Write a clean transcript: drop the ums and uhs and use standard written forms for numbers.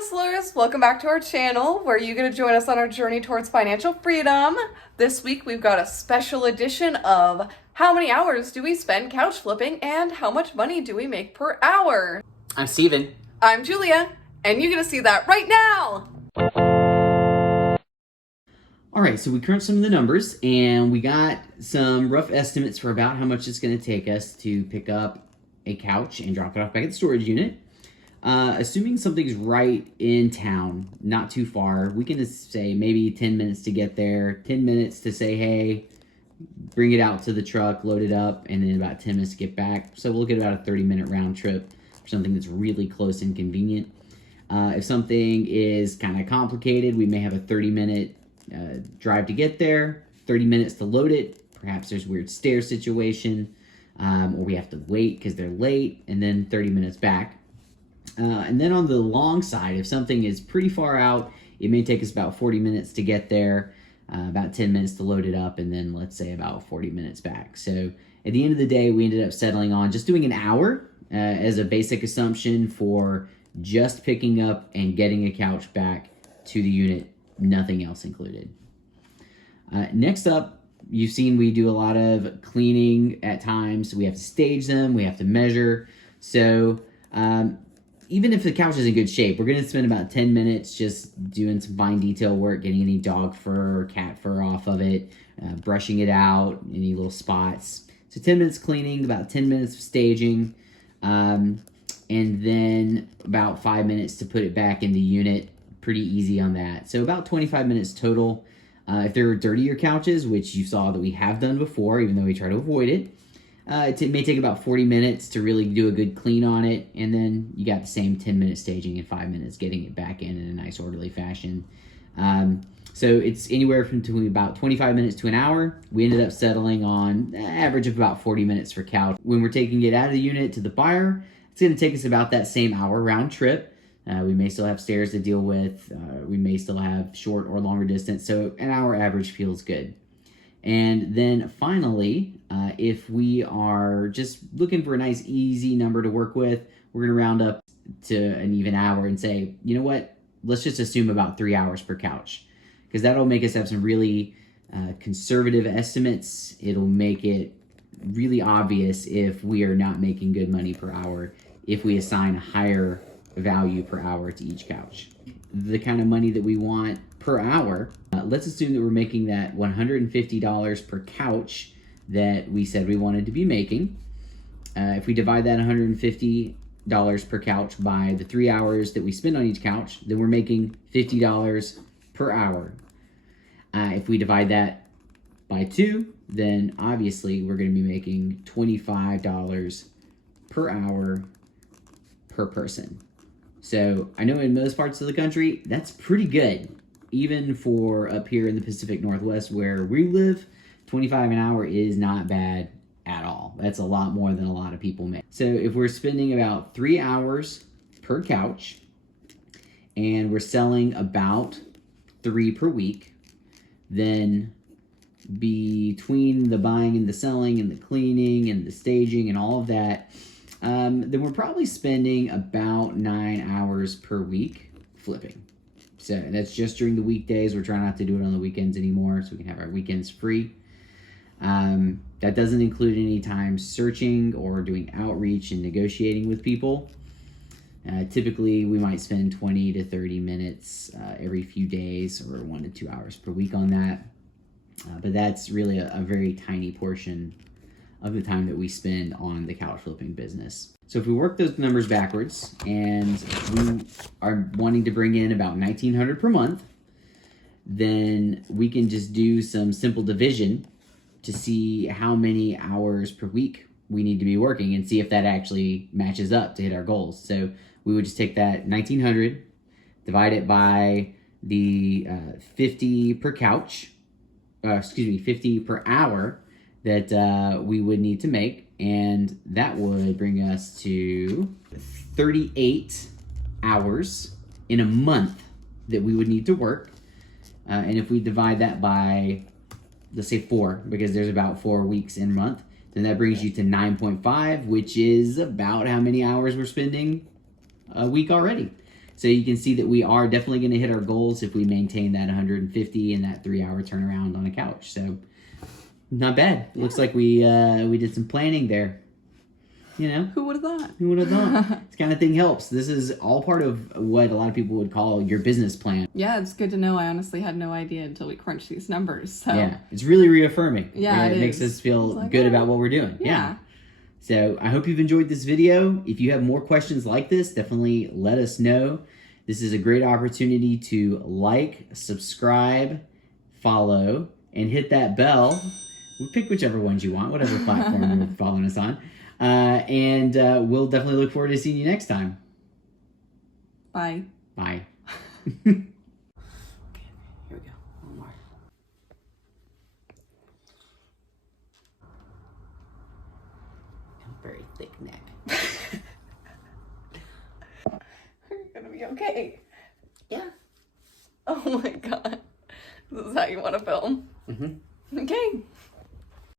hustlers, welcome back to our channel where you're going to join us on our journey towards financial freedom. This week we've got a special edition of how many hours do we spend couch flipping and how much money do we make per hour. I'm Steven. I'm Julia, and you're going to see that right now. All right, so we crunched some of the numbers and we got some rough estimates for about how much it's going to take us to pick up a couch and drop it off back at the storage unit. Assuming something's right in town, not too far, we can just say maybe 10 minutes to get there, 10 minutes to say, hey, bring it out to the truck, load it up, and then about 10 minutes to get back. So we'll look at about a 30-minute round trip for something that's really close and convenient. If something is kind of complicated, we may have a 30-minute drive to get there, 30 minutes to load it. Perhaps there's a weird stair situation, or we have to wait because they're late, and then 30 minutes back. And then on the long side, if something is pretty far out, it may take us about 40 minutes to get there, about 10 minutes to load it up, and then let's say about 40 minutes back. So at the end of the day, we ended up settling on just doing an hour as a basic assumption for just picking up and getting a couch back to the unit, nothing else included. Next up, you've seen we do a lot of cleaning at times. We have to stage them, we have to measure. So even if the couch is in good shape, we're going to spend about 10 minutes just doing some fine detail work, getting any dog fur or cat fur off of it, brushing it out, any little spots. So 10 minutes cleaning, about 10 minutes of staging, and then about 5 minutes to put it back in the unit. Pretty easy on that. So about 25 minutes total. If there are dirtier couches, which you saw that we have done before, even though we try to avoid it, it may take about 40 minutes to really do a good clean on it, and then you got the same 10-minute staging and 5 minutes getting it back in a nice orderly fashion. So it's anywhere from between about 25 minutes to an hour. We ended up settling on an average of about 40 minutes for couch. When we're taking it out of the unit to the buyer, it's going to take us about that same hour round trip. We may still have stairs to deal with. We may still have short or longer distance. So an hour average feels good. And then finally, if we are just looking for a nice easy number to work with, we're going to round up to an even hour and say, you know what, let's just assume about 3 hours per couch, because that'll make us have some really conservative estimates. It'll make it really obvious if we are not making good money per hour, if we assign a higher value per hour to each couch. The kind of money that we want per hour, let's assume that we're making that $150 per couch that we said we wanted to be making. If we divide that $150 per couch by the 3 hours that we spend on each couch, then we're making $50 per hour. If we divide that by 2, then obviously we're going to be making $25 per hour per person. So I know in most parts of the country, that's pretty good. Even for up here in the Pacific Northwest where we live, 25 an hour is not bad at all. That's a lot more than a lot of people make. So if we're spending about 3 hours per couch and we're selling about 3 per week, then between the buying and the selling and the cleaning and the staging and all of that, then we're probably spending about 9 hours per week flipping. So that's just during the weekdays. We're trying not to do it on the weekends anymore so we can have our weekends free. That doesn't include any time searching or doing outreach and negotiating with people. Typically, we might spend 20 to 30 minutes every few days or 1 to 2 hours per week on that. But that's really a very tiny portion of the time that we spend on the couch flipping business. So if we work those numbers backwards and we are wanting to bring in about $1,900 per month, then we can just do some simple division to see how many hours per week we need to be working and see if that actually matches up to hit our goals. So we would just take that $1,900, divide it by the 50 per couch, 50 per hour that we would need to make, and that would bring us to 38 hours in a month that we would need to work. And if we divide that by, let's say 4, because there's about 4 weeks in a month, then that brings you to 9.5, which is about how many hours we're spending a week already. So you can see that we are definitely going to hit our goals if we maintain that 150 and that 3-hour turnaround on a couch. So not bad. It looks like we did some planning there. You know? Who would have thought? Who would have thought? This kind of thing helps. This is all part of what a lot of people would call your business plan. Yeah, it's good to know. I honestly had no idea until we crunched these numbers. So Yeah, it's really reaffirming. Yeah, it it makes is. us feel like, good oh, about what we're doing. Yeah. So I hope you've enjoyed this video. If you have more questions like this, definitely let us know. This is a great opportunity to like, subscribe, follow, and hit that bell. Pick whichever ones you want, whatever platform you're following us on. And we'll definitely look forward to seeing you next time. Bye. Bye. Here we go. One more. Very thick neck. You're gonna be okay. Yeah. Oh my god. This is how you want to film. Mm-hmm. Okay.